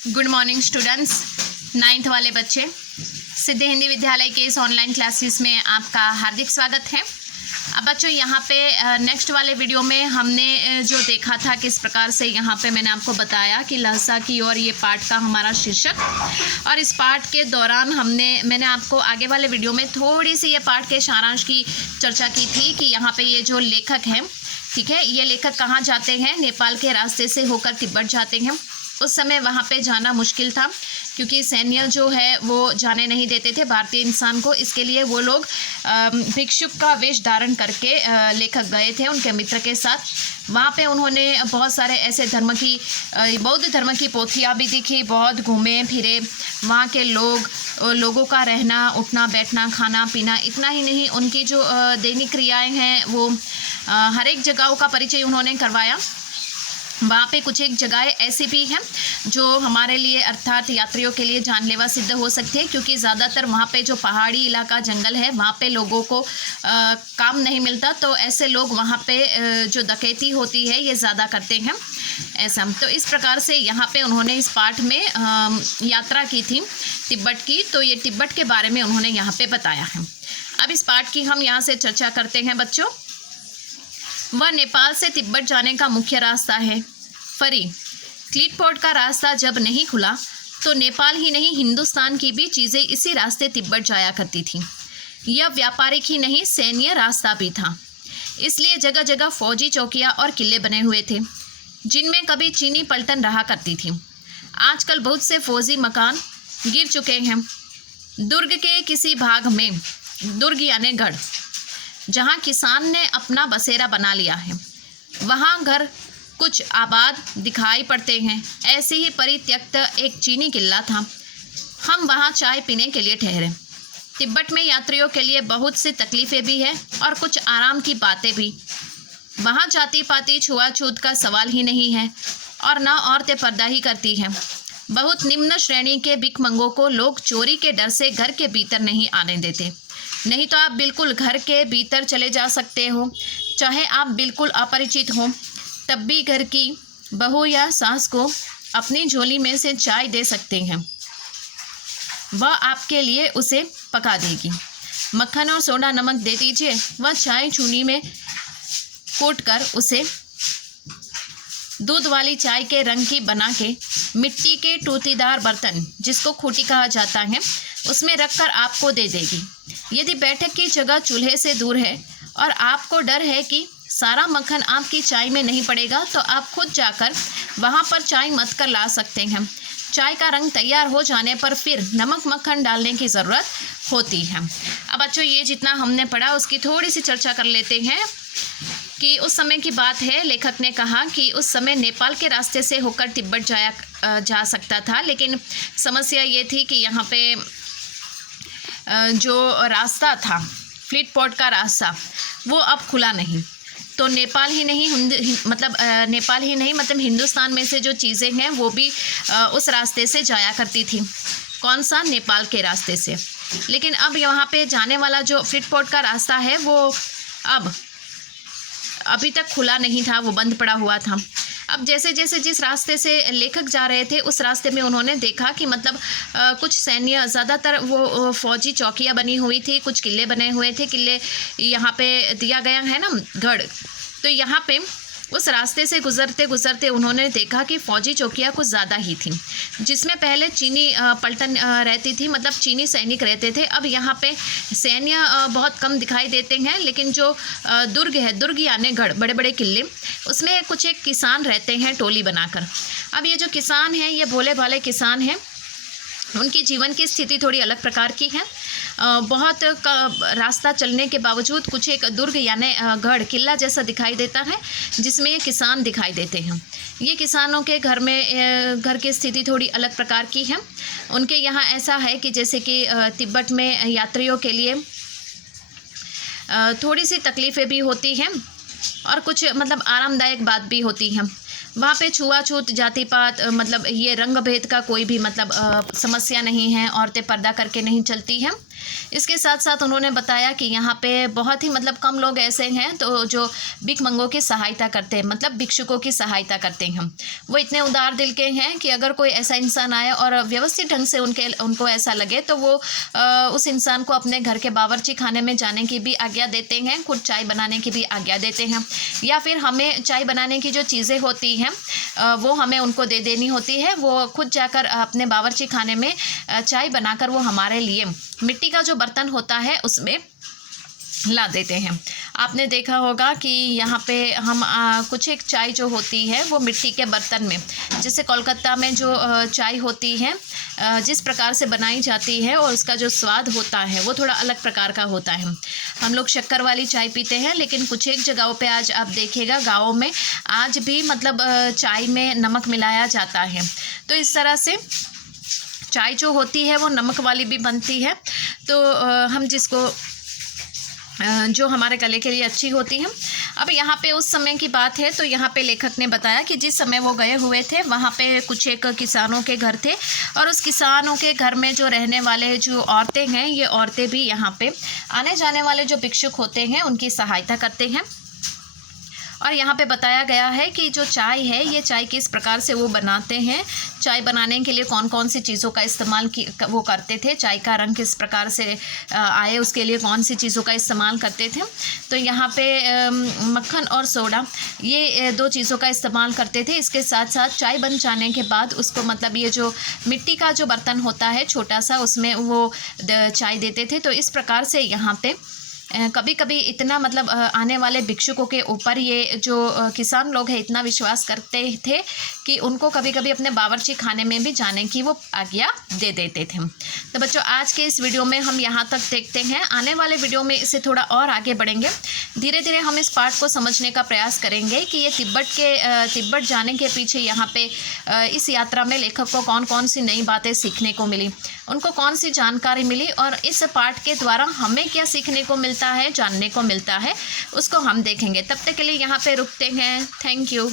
Good morning students, 9th वाले बच्चे, सिद्ध हिंदी विद्यालय के इस ऑनलाइन क्लासेस में आपका हार्दिक स्वागत है। अब बच्चों यहाँ पे नेक्स्ट वाले वीडियो में हमने जो देखा था किस प्रकार से यहाँ पे मैंने आपको बताया कि लहसा की और ये पाठ का हमारा शीर्षक, और इस पाठ के दौरान मैंने आपको आगे वाले वीडियो में थोड़ी सी ये पाठ के सारांश की चर्चा की थी कि यहाँ पे ये जो लेखक हैं, ठीक है, ये लेखक कहाँ जाते हैं, नेपाल के रास्ते से होकर तिब्बत जाते हैं। उस समय वहाँ पे जाना मुश्किल था क्योंकि सैन्य जो है वो जाने नहीं देते थे भारतीय इंसान को। इसके लिए वो लोग भिक्षुक का वेश धारण करके लेखक गए थे उनके मित्र के साथ। वहाँ पे उन्होंने बहुत सारे ऐसे बौद्ध धर्म की पोथियाँ भी दिखी, बहुत घूमे फिरे। वहाँ के लोगों का रहना, उठना, बैठना, खाना पीना, इतना ही नहीं, उनकी जो दैनिक क्रियाएँ हैं वो हर एक जगहों का परिचय उन्होंने करवाया। वहाँ पे कुछ एक जगहें ऐसी भी हैं जो हमारे लिए अर्थात यात्रियों के लिए जानलेवा सिद्ध हो सकती है, क्योंकि ज़्यादातर वहाँ पे जो पहाड़ी इलाका जंगल है वहाँ पे लोगों को काम नहीं मिलता, तो ऐसे लोग वहाँ पे जो डकैती होती है ये ज़्यादा करते हैं ऐसा। तो इस प्रकार से यहाँ पे उन्होंने इस पाठ में यात्रा की थी तिब्बत की, तो ये तिब्बत के बारे में उन्होंने यहाँ पे बताया है। अब इस पाठ की हम यहाँ से चर्चा करते हैं बच्चों। वह नेपाल से तिब्बत जाने का मुख्य रास्ता है। फरी क्लीटपोर्ट का रास्ता जब नहीं खुला तो नेपाल ही नहीं हिंदुस्तान की भी चीज़ें इसी रास्ते तिब्बत जाया करती थीं। यह व्यापारिक ही नहीं सैन्य रास्ता भी था, इसलिए जगह जगह फौजी चौकियां और किले बने हुए थे जिनमें कभी चीनी पलटन रहा करती थी। आजकल बहुत से फौजी मकान गिर चुके हैं। दुर्ग के किसी भाग में, दुर्ग यानी गढ़, जहाँ किसान ने अपना बसेरा बना लिया है, वहाँ घर कुछ आबाद दिखाई पड़ते हैं। ऐसे ही परित्यक्त एक चीनी किला था। हम वहाँ चाय पीने के लिए ठहरे। तिब्बत में यात्रियों के लिए बहुत सी तकलीफ़ें भी हैं और कुछ आराम की बातें भी। वहाँ जाति पाति छुआछूत का सवाल ही नहीं है और न औरतें पर्दा ही करती हैं। बहुत निम्न श्रेणी के भिखमंगों को लोग चोरी के डर से घर के भीतर नहीं आने देते, नहीं तो आप बिल्कुल घर के भीतर चले जा सकते हो। चाहे आप बिल्कुल अपरिचित हो तब भी घर की बहू या सास को अपनी झोली में से चाय दे सकते हैं, वह आपके लिए उसे पका देगी। मक्खन और सोडा नमक दे दीजिए, वह चाय चूनी में कूटकर उसे दूध वाली चाय के रंग की बना के मिट्टी के टूटीदार बर्तन, जिसको खूटी कहा जाता है, उसमें रखकर आपको दे देगी। यदि बैठक की जगह चूल्हे से दूर है और आपको डर है कि सारा मक्खन आपकी चाय में नहीं पड़ेगा, तो आप खुद जाकर वहाँ पर चाय मथ कर ला सकते हैं। चाय का रंग तैयार हो जाने पर फिर नमक मक्खन डालने की ज़रूरत होती है। अब बच्चों ये जितना हमने पढ़ा उसकी थोड़ी सी चर्चा कर लेते हैं कि उस समय की बात है। लेखक ने कहा कि उस समय नेपाल के रास्ते से होकर तिब्बत जा सकता था, लेकिन समस्या ये थी कि यहाँ पे जो रास्ता था क्लीटपोर्ट का रास्ता वो अब खुला नहीं। तो नेपाल ही नहीं मतलब हिंदुस्तान में से जो चीज़ें हैं वो भी उस रास्ते से जाया करती थी। कौन सा? नेपाल के रास्ते से। लेकिन अब यहाँ पे जाने वाला जो क्लीटपोर्ट का रास्ता है वो अभी तक खुला नहीं था, वो बंद पड़ा हुआ था। अब जैसे जैसे जिस रास्ते से लेखक जा रहे थे उस रास्ते में उन्होंने देखा कि मतलब कुछ सैन्य, ज़्यादातर वो फौजी चौकियाँ बनी हुई थी, कुछ किले बने हुए थे। किले यहाँ पे दिया गया है ना, गढ़। तो यहाँ पे उस रास्ते से गुज़रते गुज़रते उन्होंने देखा कि फ़ौजी चौकियाँ कुछ ज़्यादा ही थी, जिसमें पहले चीनी पलटन रहती थी, मतलब चीनी सैनिक रहते थे। अब यहाँ पे सैन्य बहुत कम दिखाई देते हैं, लेकिन जो दुर्ग है, दुर्ग यानी गढ़, बड़े बड़े किले, उसमें कुछ एक किसान रहते हैं टोली बनाकर। अब ये जो किसान हैं ये भोले भाले किसान हैं। उनकी जीवन की स्थिति थोड़ी अलग प्रकार की है। बहुत रास्ता चलने के बावजूद कुछ एक दुर्ग यानी गढ़, किला जैसा दिखाई देता है, जिसमें ये किसान दिखाई देते हैं। ये किसानों के घर की स्थिति थोड़ी अलग प्रकार की है। उनके यहाँ ऐसा है कि जैसे कि तिब्बत में यात्रियों के लिए थोड़ी सी तकलीफ़ें भी होती हैं और कुछ मतलब आरामदायक बात भी होती है। वहाँ पे छुआछूत, जाति पात, मतलब ये रंग भेद का कोई भी मतलब समस्या नहीं है। औरतें पर्दा करके नहीं चलती हैं। इसके साथ साथ उन्होंने बताया कि यहाँ पे बहुत ही मतलब कम लोग ऐसे हैं तो जो भिक्षमंगों की सहायता करते हैं, मतलब भिक्षुकों की सहायता करते हैं। वो इतने उदार दिल के हैं कि अगर कोई ऐसा इंसान आए और व्यवस्थित ढंग से उनको ऐसा लगे तो वो उस इंसान को अपने घर के बावर्ची खाने में जाने की भी आज्ञा देते हैं, खुद चाय बनाने की भी आज्ञा देते हैं, या फिर हमें चाय बनाने की जो चीज़ें होती हैं वो हमें उनको दे देनी होती है। वो खुद जाकर अपने बावर्ची खाने में चाय बनाकर वो हमारे लिए मिट्टी का जो बर्तन होता है उसमें ला देते हैं। आपने देखा होगा कि यहाँ पे हम कुछ एक चाय जो होती है वो मिट्टी के बर्तन में, जैसे कोलकाता में जो चाय होती है जिस प्रकार से बनाई जाती है और उसका जो स्वाद होता है वो थोड़ा अलग प्रकार का होता है। हम लोग शक्कर वाली चाय पीते हैं, लेकिन कुछ एक जगहों पे आज आप देखिएगा गाँवों में आज भी मतलब चाय में नमक मिलाया जाता है। तो इस तरह से चाय जो होती है वो नमक वाली भी बनती है, तो हम जिसको जो हमारे गले के लिए अच्छी होती है। अब यहाँ पे उस समय की बात है तो यहाँ पे लेखक ने बताया कि जिस समय वो गए हुए थे वहाँ पे कुछ एक किसानों के घर थे और उस किसानों के घर में जो रहने वाले जो औरतें हैं, ये औरतें भी यहाँ पे आने जाने वाले जो भिक्षुक होते हैं उनकी सहायता करते हैं। और यहाँ पे बताया गया है कि जो चाय है ये चाय किस प्रकार से वो बनाते हैं, चाय बनाने के लिए कौन कौन सी चीज़ों का इस्तेमाल वो करते थे, चाय का रंग किस प्रकार से आए उसके लिए कौन सी चीज़ों का इस्तेमाल करते थे। तो यहाँ पे मक्खन और सोडा ये दो चीज़ों का इस्तेमाल करते थे। इसके साथ साथ चाय बन जाने के बाद उसको मतलब ये जो मिट्टी का जो बर्तन होता है छोटा सा उसमें वो चाय देते थे। तो इस प्रकार से यहाँ पे कभी कभी इतना मतलब आने वाले भिक्षुकों के ऊपर ये जो किसान लोग हैं इतना विश्वास करते थे कि उनको कभी कभी अपने बावर्ची खाने में भी जाने की वो आज्ञा दे देते थे। तो बच्चों आज के इस वीडियो में हम यहाँ तक देखते हैं। आने वाले वीडियो में इससे थोड़ा और आगे बढ़ेंगे। धीरे धीरे हम इस पाठ को समझने का प्रयास करेंगे कि ये तिब्बत जाने के पीछे यहाँ पे इस यात्रा में लेखक को कौन कौन सी नई बातें सीखने को मिली, उनको कौन सी जानकारी मिली और इस पाठ के द्वारा हमें क्या सीखने को मिलता है, जानने को मिलता है, उसको हम देखेंगे। तब तक के लिए यहाँ पे रुकते हैं। Thank you.